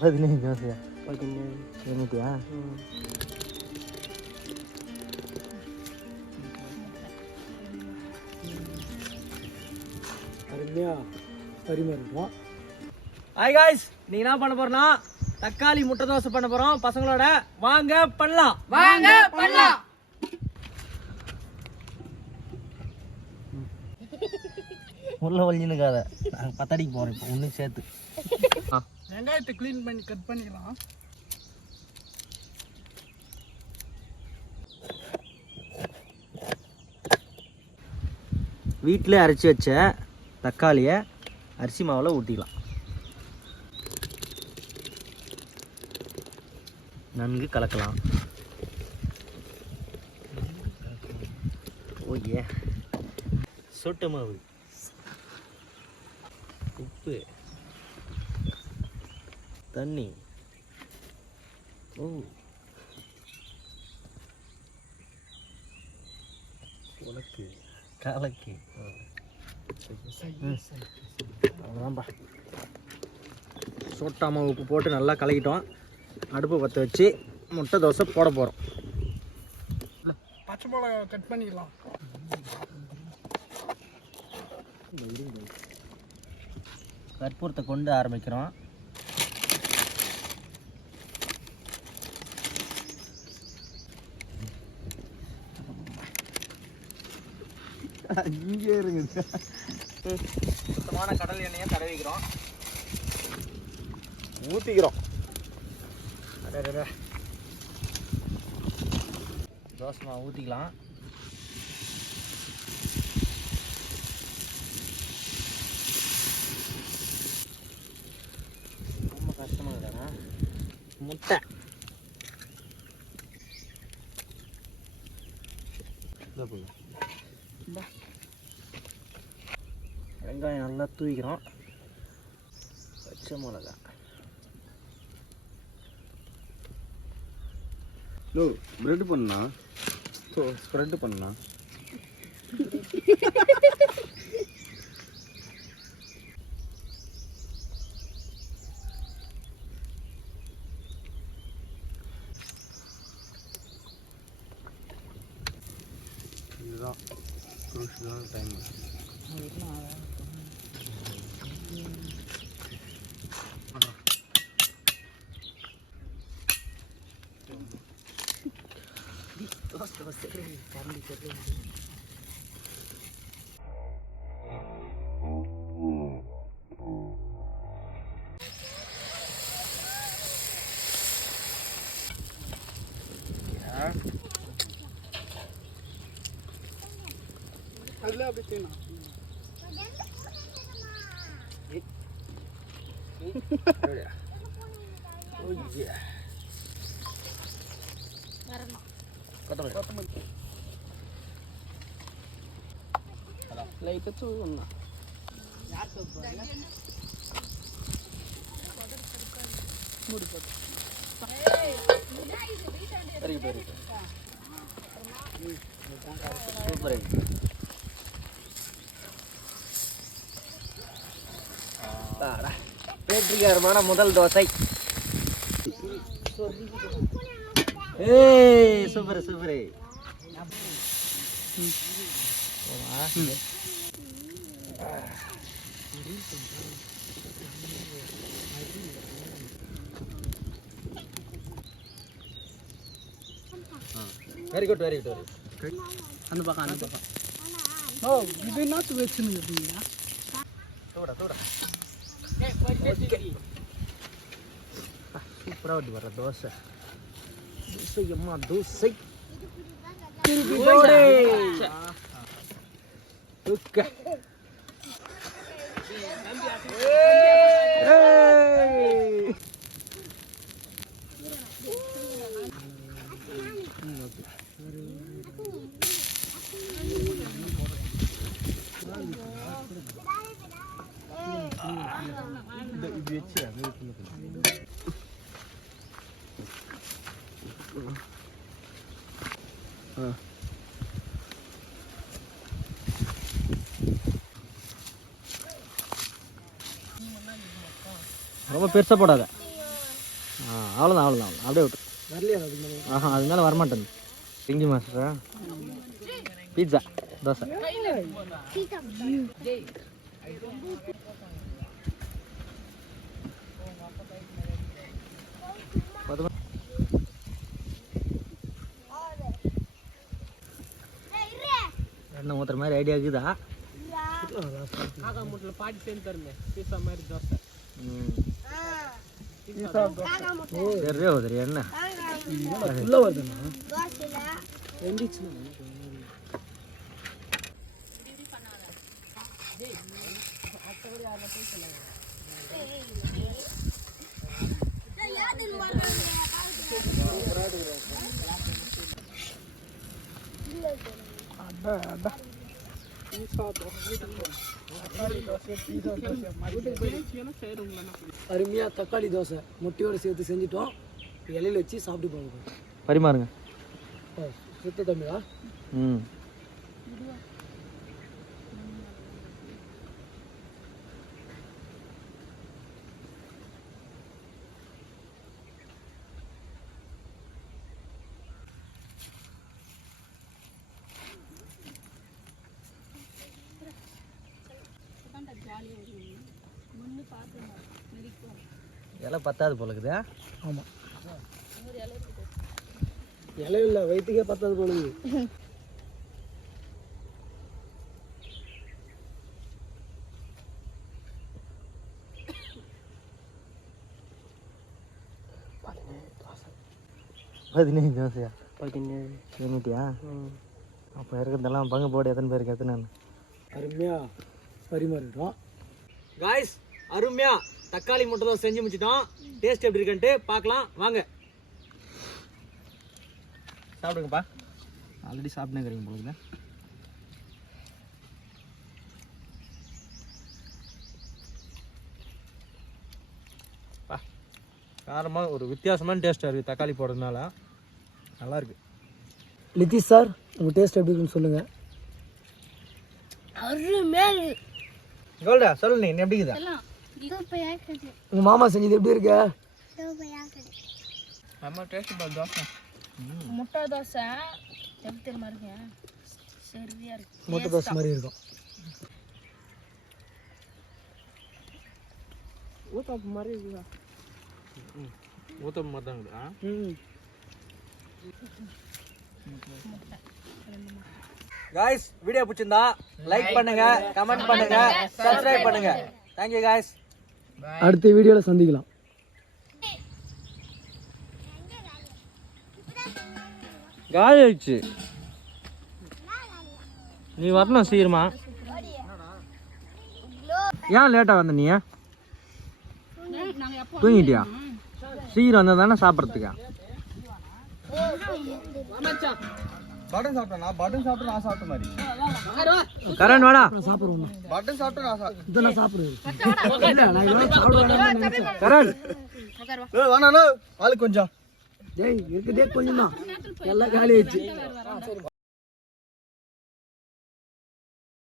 15 தோசையா? 17 என்னட்டியா? அருமையாக பரிமாறிடுவோம். Hi guys, நீங்கள் என்ன பண்ண போகிறோன்னா தக்காளி முட்டை தோசை பண்ண போகிறோம் பசங்களோட. வாங்க பண்ணலாம், வாங்க பண்ணலாம். உள்ள வலிஞ்சுனுக்காத, நாங்கள் 10 அடிக்கு போகிறோம் இப்போ ஒன்றும் சேர்த்து. வெங்காயத்தை க்ளீன் பண்ணி கட் பண்ணிக்கலாம். வீட்டில் அரைச்சி வச்ச தக்காளியை அரிசி மாவில் ஊற்றிக்கலாம். நன்கு கலக்கலாம். ஓகே, சொட்டு மாவு, உப்பு, தண்ணி, உலக்கு, கலக்கு. அவ்வளோதான்பா. சோட்டா மாவு உப்பு போட்டு நல்லா கலக்கிட்டோம். அடுப்பு பற்ற வச்சு முட்டை தோசை போட போகிறோம். பச்சை மிளகா கட் பண்ணிக்கலாம். கற்பூரத்தை கொண்டு ஆரம்பிக்கிறோம். இங்கே இருக்குது. சுத்தமான கடல் எண்ணெயை தடவிக்கிறோம், ஊற்றிக்கிறோம். தோசை மாவு ஊற்றிக்கலாம். ரொம்ப கஷ்டமாக இருக்கா? முட்டை வெங்காயம் நல்லா தூவிக்கிறோம். பச்சை மிளகா, பிரெட் பண்ணா ஸ்ப்ரெட் பண்ணா இதுதான் குரூஷியலான டைம். அதில் அப்படி செய்யணும். லைட்டாக தூவணும். மூடி போட்டு சூப்பர். வெற்றிகரமான முதல் தோசை. ஏய் super super. Very good very good. அந்த பக்கம் அந்த பக்கம். ஓ இது என்ன வச்சுன்னு இருக்கீங்க? தோடா தோடா. சூப்பராக வந்து வர தோசை. தோசை அம்மா தோசை. ஓகே. ரொம்ப பெருசாக போடாத. அவ்வளோதான் அவ்வளோதான் அப்படியே விட்டு. வரலையா அது மாதிரி? ஆஹா அது மேலே வரமாட்டேன். பிங்கி மாஸ்டரா பீட்சா தோசை. எண்ணெய் ஊற்றுற மாதிரி ஐடியா இருக்குதா? சரியா ஊதுறி எண்ணெய் உள்ள வருதுண்ணா. அருமையா தக்காளி தோசை முட்டையோடு சேர்த்து செஞ்சுட்டோம். இலையில வச்சு சாப்பிட்டு போங்க. பரிமாறுங்க. சுத்த தம்பியா? ம் இலை பத்தாது போல இருக்குதா? ஆமாம், இலை இல்லை, வயிற்றுக்கே பத்தாது போலுது. பதினேழு தோசையா? 17 எண்ணிட்டியா? அப்போ இருக்கிறதெல்லாம் பங்கு போடு. எத்தனை பேருக்கு எத்தனை? அருமையா பரிமாறிட்டோம். காய்ஸ் அருமையா தக்காளி முட்டை தோசை செஞ்சு முடிச்சிட்டோம். டேஸ்ட் எப்படி இருக்குன்ட்டு பார்க்கலாம் வாங்க. சாப்பிடுங்கப்பா. ஆல்ரெடி சாப்பிட்டுக்கிறீங்க போல. காரமாக ஒரு வித்தியாசமான டேஸ்ட்டாக இருக்குது. தக்காளி போடுறதுனால நல்லா இருக்கு. லித்திஷ் சார், உங்கள் டேஸ்ட் எப்படி இருக்குன்னு சொல்லுங்கள். கோல்டா சொல்லு, நீ எப்படி இருக்குதா? உங்கள் மாமா செஞ்சது எப்படி இருக்கு? முட்டை தோசை எப்படி தெரியுமா இருக்கு? சரியா இருக்கு. முட்டை தோசை மாதிரி இருக்கும். ஊத்தாப்பு மாதிரி இருக்குதா? ஊத்தம் மாதிரி தான் இருக்குதா? காய்ஸ் வீடியோ பிடிச்சிருந்தா லைக் பண்ணுங்க, கமெண்ட் பண்ணுங்க, சப்ஸ்கிரைப் பண்ணுங்க. Thank you guys. அடுத்த வீடியோவில் சந்திக்கலாம். காலி ஆயிடுச்சு. நீ வரணும் சீக்கிரமா. ஏன் லேட்டாக வந்த நீ? தூங்கிட்டியா? சீக்கிரம் வந்தால் தானே சாப்பிட்றதுக்கா? பட்டன் சாப்பிட்டேன் பட்டன் சாப்பிட்டு நான் சாப்பிட்ட மாதிரி. கரண் வாடா. சாப்பிடுவோம். பட்டன் சாப்பிட்டு நான் இதை நான் சாப்பிடுவேன். கரண் வேணா ஆளு கொஞ்சம் டேய் இருக்குதே கொஞ்சம் தான், எல்லாம் காலி ஆயிடுச்சு.